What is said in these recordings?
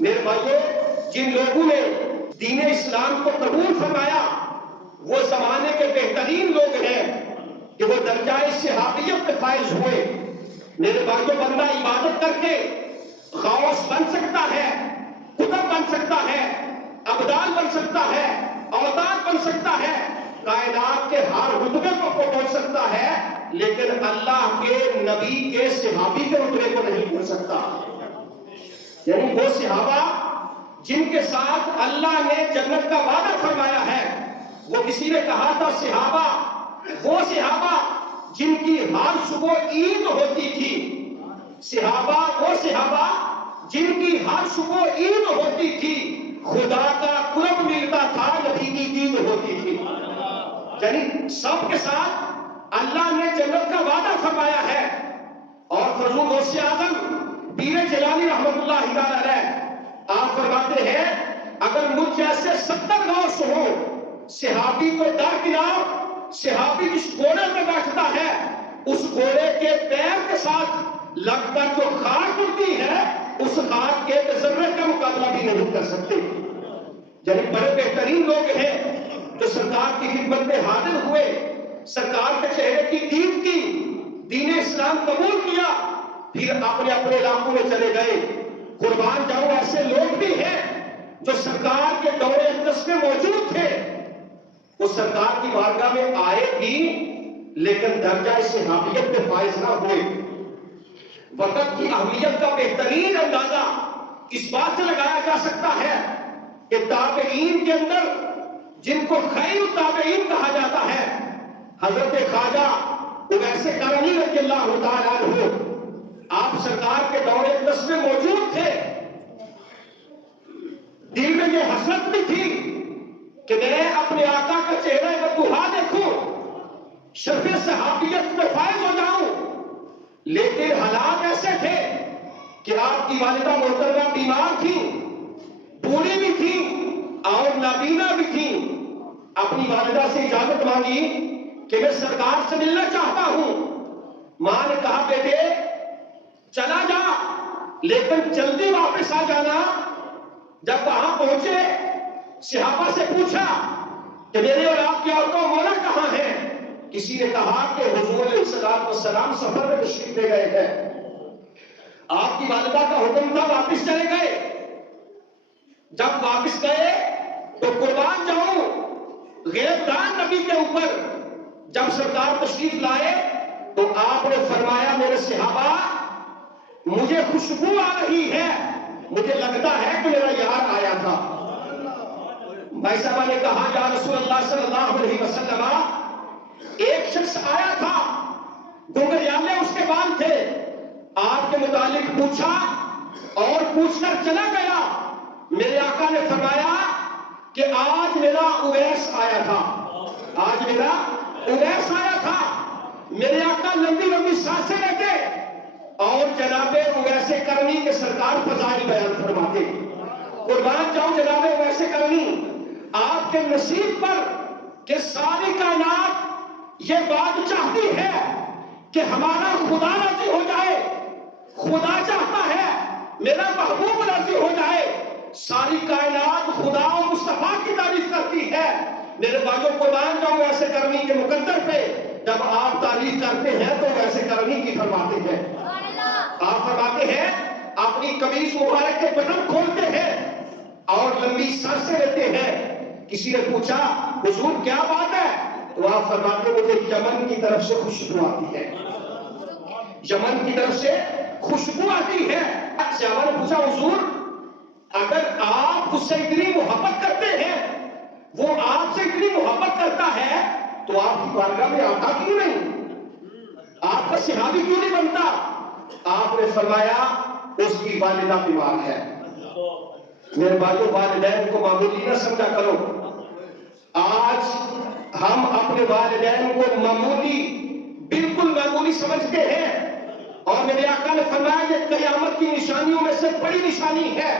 میرے بھائیو، جن لوگوں نے دین اسلام کو قبول فرمایا وہ زمانے کے بہترین لوگ ہیں کہ وہ درجہ صحابیت کے فائز ہوئے۔ میرے بھائیو، بندہ عبادت کر کے غوث بن سکتا ہے، قطب بن سکتا ہے، ابدال بن سکتا ہے، اوتاد بن سکتا ہے، کائنات کے ہر رتبے کو پہنچ سکتا ہے، لیکن اللہ کے نبی کے صحابی کے رتبے کو نہیں پہنچ سکتا۔ یعنی وہ صحابہ جن کے ساتھ اللہ نے جنت کا وعدہ فرمایا ہے، وہ کسی نے کہا تھا وہ صحابہ جن کی ہر صبح عید ہوتی تھی، وہ صحابہ جن کی ہر صبح عید ہوتی تھی، خدا کا قرب ملتا تھا، نبی کی دید ہوتی تھی۔ یعنی سب کے ساتھ اللہ نے جنت کا وعدہ فرمایا ہے۔ اور فضول غوث اعظم پیر جیلانی رحمت اللہ تعالی علیہ آپ فرماتے ہیں، اگر مجھ جیسے 70 غوث ہوں، صحابی کو درکنار، صحابی جس گھوڑے پہ بیٹھتا ہے اس گھوڑے کے پیر کے ساتھ لگ کر جو خاک اڑتی ہے اس خاک کے ذرے کا مقابلہ بھی نہیں کر سکتے۔ یعنی بڑے بہترین لوگ ہیں جو سرکار کی خدمت میں حاضر ہوئے، سرکار کے چہرے کی دید کی، دین اسلام قبول کیا، پھر اپنے اپنے علاقوں میں چلے گئے۔ قربان جاؤں، ایسے لوگ بھی ہیں جو سرکار کے دور اقدس میں موجود تھے، وہ سرکار کی بارگاہ میں آئے بھی لیکن درجہ صحابیت میں فائز نہ ہوئے۔ وقت کی اہمیت کا بہترین اندازہ اس بات سے لگایا جا سکتا ہے کہ تابعین کے اندر جن کو خیر التابعین کہا جاتا ہے، حضرت خواجہ اویس قرنی رضی اللہ تعالیٰ عنہ، آپ سرکار کے دور اقدس میں موجود تھے، دل میں یہ حسرت بھی تھی کہ میں اپنے آقا کا چہرہ بطحا دیکھوں، شرف صحابیت میں فائز ہو جاؤں، لیکن حالات ایسے تھے کہ آپ کی والدہ محترمہ بیمار تھی، بوڑھی بھی تھی اور نابینا بھی تھی۔ اپنی والدہ سے اجازت مانگی کہ میں سرکار سے ملنا چاہتا ہوں۔ ماں نے کہا، بیٹے چلا جا لیکن جلدی واپس آ جانا۔ جب وہاں پہنچے صحابہ سے پوچھا کہ میرے اور آپ کے آقا مولا کہاں ہیں؟ کسی نے کہا کہ حضور علیہ السلام سفر میں تشریف لے گئے ہیں۔ آپ کی والدہ کا حکم تھا واپس چلے گئے۔ جب واپس گئے تو قربان جاؤں غیب دان نبی کے اوپر جب سرکار تشریف لائے تو آپ نے فرمایا، میرے صحابہ مجھے خوشبو آ رہی ہے، مجھے لگتا ہے کہ میرا یار آیا تھا۔ بھائی صاحبہ نے کہا، یا رسول اللہ صلی اللہ علیہ وسلم، ایک شخص آیا تھا، گنگریالے اس کے بال تھے، آپ کے متعلق پوچھا اور پوچھ کر چلا گیا۔ میرے آقا نے فرمایا کہ آج میرا اویس آیا تھا، آج میرا اویس آیا تھا۔ میرے آقا لمبی لمبی سانسیں لیتے اور جناب اویس قرنی کے سرکار فضائل بیان فرماتے۔ قربان جاؤں جناب اویس قرنی، آپ کے نصیب پر کہ ساری کائنات یہ بات چاہتی ہے کہ ہمارا خدا راضی ہو جائے، خدا چاہتا ہے میرا محبوب راضی ہو جائے، ساری کائنات خدا و مصطفیٰ کی تعریف کرتی ہے۔ میرے بھائیوں، قربان جاؤں ایسے کرنی کے مقدر پہ جب آپ تعریف کرتے ہیں تو ایسے کرنی کی فرماتے ہیں۔ آپ فرماتے ہیں، اپنی قمیص مبارک کے بٹن کھولتے ہیں اور لمبی سانسیں لیتے ہیں۔ کسی نے پوچھا، حضور کیا بات ہے؟ تو آپ فرماتے، مجھے یمن کی طرف سے خوشبو آتی ہے، یمن کی طرف سے خوشبو آتی ہے۔ صحابہ نے پوچھا، حضور اگر آپ اس سے اتنی محبت کرتے ہیں، وہ آپ سے اتنی محبت کرتا ہے تو آپ کی بارگاہ میں آتا کیوں نہیں؟ آپ کا صحابی کیوں نہیں بنتا؟ آپ نے فرمایا، اس کی والدہ بیمار ہے۔ میرے بھائیوں، والدین کو معمولی نہ سمجھا کرو۔ آج ہم اپنے والدین کو معمولی، بالکل معمولی سمجھتے ہیں، اور میرے آقا نے فرمایا کہ قیامت کی نشانیوں میں سے بڑی نشانی ہے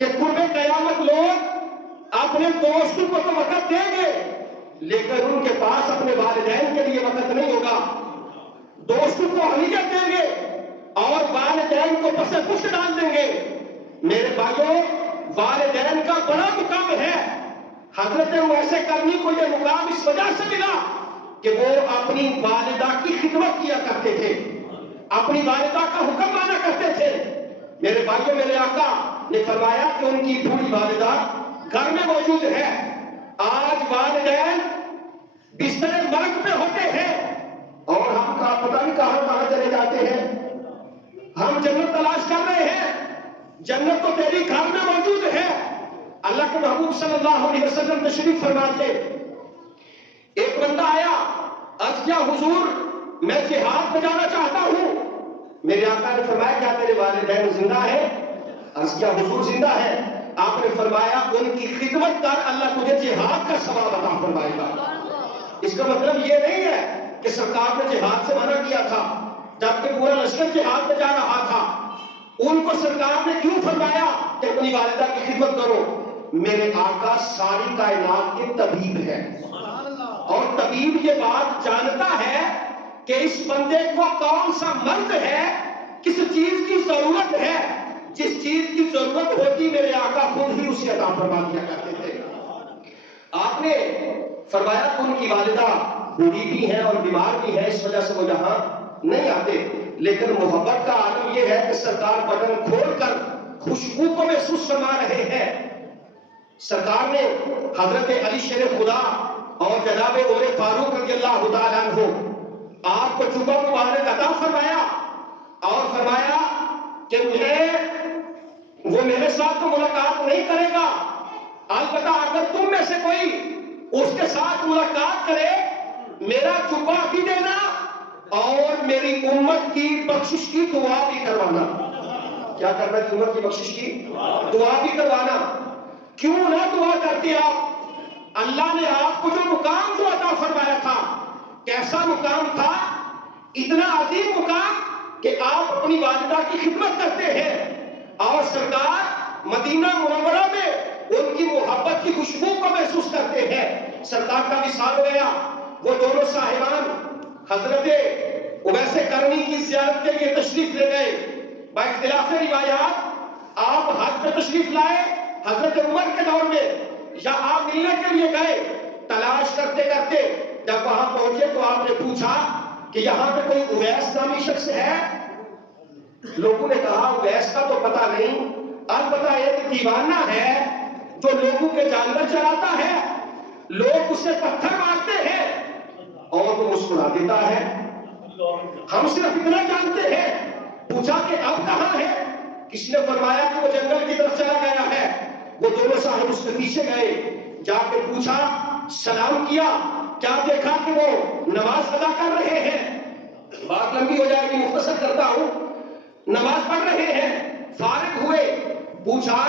کہ قرب قیامت لوگ اپنے دوستوں کو تو وقت دیں گے لیکن ان کے پاس اپنے والدین کے لیے وقت نہیں ہوگا۔ دوستوں کو اہمیت دیں گے اور والدین کو پس پشت ڈال دیں گے۔ میرے بھائیوں والدین کا بڑا مقام ہے. حضرت ویسے کرنی کو یہ مقام اس وجہ سے ملا کہ وہ اپنی والدہ کی خدمت کیا کرتے تھے, اپنی والدہ کا حکم مانا کرتے تھے. میرے بھائیوں میرے آقا نے فرمایا کہ ان کی بوڑھی والدہ گھر میں موجود ہے. آج والدین بستر مرگ پہ ہوتے ہیں اور ہم کا پتہ نہیں کہاں چلے جاتے ہیں. ہم جنت تلاش کر رہے ہیں, جنت تو تیری گھر میں موجود ہے. اللہ کے محبوب صلی اللہ علیہ وسلم تشریف فرماتے, ایک بندہ آیا, عرض کیا حضور میں جہاد پہ جانا چاہتا ہوں. میرے آقا نے فرمایا کیا تیرے والدین زندہ ہیں؟ عرض کیا حضور زندہ ہے. آپ نے فرمایا ان کی خدمت کر, اللہ تجھے جہاد کا ثواب عطا فرمائے گا. اس کا مطلب یہ نہیں ہے کہ سرکار نے جہاد سے منع کیا تھا جبکہ پورا لشکر جہاد پہ جا رہا تھا. ان کو سرکار نے کیوں فرمایا کہ اپنی والدہ کی خدمت کرو؟ میرے آقا ساری کائنات کے طبیب ہے, اور طبیب یہ بات جانتا ہے کہ اس بندے کو کون سا مرض ہے, کس چیز کی ضرورت ہے. جس چیز کی ضرورت ہوتی میرے آقا خود ہی اسے عطا فرما دیا کرتے تھے. آپ نے فرمایا کہ ان کی والدہ بوڑھی بھی ہے اور بیمار بھی ہے, اس وجہ سے وہ یہاں نہیں آتے. لیکن محبت کا عالم یہ ہے کہ سرکار بٹن کھول کر خوشبو کو محسوس فرما رہے ہیں. سرکار نے حضرت علی شیر خدا اور جناب عمر فاروق رضی اللہ تعالیٰ عنہ آپ کو جبہ مبارک عطا فرمایا اور فرمایا کہ وہ میرے ساتھ تو ملاقات نہیں کرے گا, البتہ اگر تم میں سے کوئی اس کے ساتھ ملاقات کرے میرا جبہ بھی دینا اور میری امت کی بخشش کی دعا بھی کروانا. کیا کرنا؟ امت کی بخشش کی دعا بھی کروانا. کیوں نہ دعا کرتے آپ؟ اللہ نے آپ کو جو مقام جو عطا فرمایا تھا, کیسا مقام تھا, اتنا عظیم مقام کہ آپ اپنی والدہ کی خدمت کرتے ہیں اور سرکار مدینہ منورہ میں ان کی محبت کی خوشبو کو محسوس کرتے ہیں. سرکار کا وصال ہو گیا. وہ دونوں صاحبان حضرت اویس کرنی کی زیارت کے لیے تشریف لے گئے. با اختلاف روایات آپ حج پہ تشریف لائے حضرت عمر کے دور میں, یا آپ ملنے کے لیے گئے. تلاش کرتے کرتے جب وہاں پہنچے تو آپ نے پوچھا کہ یہاں پہ کوئی اویس نامی شخص ہے؟ لوگوں نے کہا اویس کا تو پتہ نہیں, البتہ ایک دیوانہ ہے جو لوگوں کے جانور چراتا ہے, لوگ اسے پتھر مارتے ہیں اور وہ مسکرا دیتا ہے. ہم صرف اتنا جانتے ہیں. پوچھا کہ اب کہاں ہے؟ کسی نے فرمایا کہ وہ جنگل کی طرف چلا گیا ہے. وہ دونوں صاحب اس کے پیچھے گئے, جا کے پوچھا, سلام کیا, کیا دیکھا کہ وہ نماز ادا کر رہے ہیں. بات لمبی ہو جائے گی, مختصر کرتا ہوں. نماز پڑھ رہے ہیں, فارغ ہوئے, پوچھا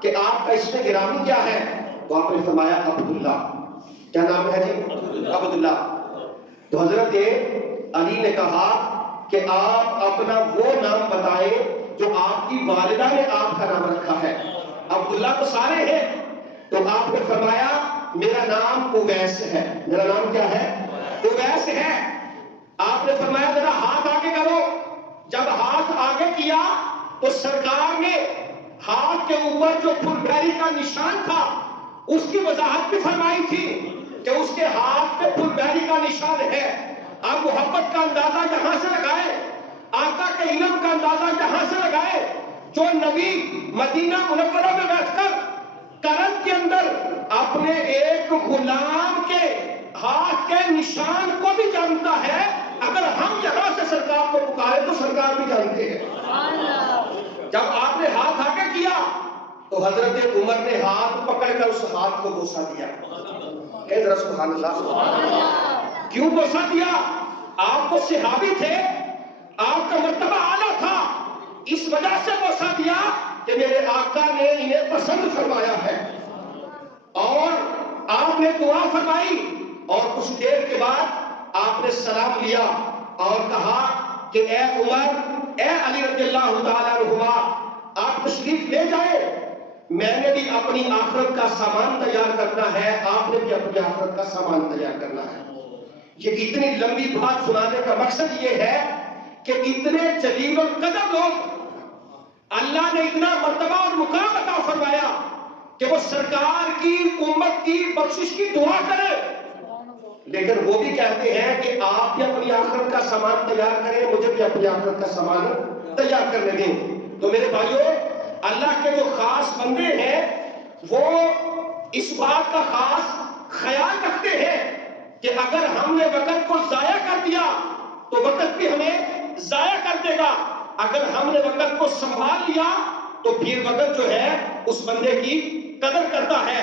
کہ آپ کا اس میں گرامی کیا ہے؟ تو آپ نے فرمایا عبداللہ. کیا نام ہے جی؟ عبداللہ. تو حضرت علی نے کہا کہ آپ اپنا وہ نام بتائیں جو آپ کی والدہ نے آپ کا نام رکھا ہے. عبداللہ تو سارے ہیں. تو آپ نے فرمایا میرا نام اویس ہے. میرا نام کیا ہے؟ اویس ہے. آپ نے فرمایا ذرا ہاتھ آگے کرو. جب ہاتھ آگے کیا تو سرکار نے ہاتھ کے اوپر جو پھل بھیری کا نشان تھا اس کی وضاحت بھی فرمائی تھی کہ اس کے ہاتھ پہ پھل بھیری کا نشان ہے. آپ محبت کا اندازہ یہاں سے لگائے, آقا کے علم کا اندازہ یہاں سے لگائے. جو نبی مدینہ منورہ میں بیٹھ کر کرن کے اندر اپنے ایک غلام کے ہاتھ کے نشان کو بھی جانتا ہے, اگر ہم یہاں سے سرکار کو پکارے تو سرکار بھی جانتے ہیں. جب آپ نے ہاتھ آگے کیا تو حضرت عمر نے ہاتھ پکڑ کر اس ہاتھ کو بوسہ دیا. اے ذرا سبحان اللہ. کیوں بوسہ دیا؟ آپ تو صحابی تھے, آپ کا مرتبہ اعلیٰ تھا, اس وجہ سے بوسہ دیا کہ میرے آقا نے انہیں پسند فرمایا ہے. اور آپ نے دعا فرمائی اور کچھ دیر کے بعد آپ نے سلام لیا اور کہا کہ اے عمر, اے علی رضی اللہ تعالیٰ عنہما, آپ تشریف لے جائیں. میں نے بھی اپنی آخرت کا سامان تیار کرنا ہے, آپ نے بھی اپنی آخرت کا سامان تیار کرنا ہے. یہ اتنی لمبی بات سنانے کا مقصد یہ ہے کہ اتنے جلیل القدر لوگ, اللہ نے اتنا مرتبہ اور مقام عطا فرمایا کہ وہ سرکار کی امت کی بخشش کی دعا کرے، لیکن وہ بھی کہتے ہیں کہ آپ بھی اپنی آخرت کا سامان تیار کریں، مجھے بھی اپنی آخرت کا سامان تیار کرنے دیں۔ تو میرے بھائیوں، اللہ کے جو خاص بندے ہیں وہ اس بات کا خاص خیال رکھتے ہیں کہ اگر ہم نے وقت کو ضائع کر دیا تو وقت بھی ہمیں ضائع کر دے گا، اگر ہم نے وقت کو سنبھال لیا تو پھر وقت جو ہے اس بندے کی قدر کرتا ہے۔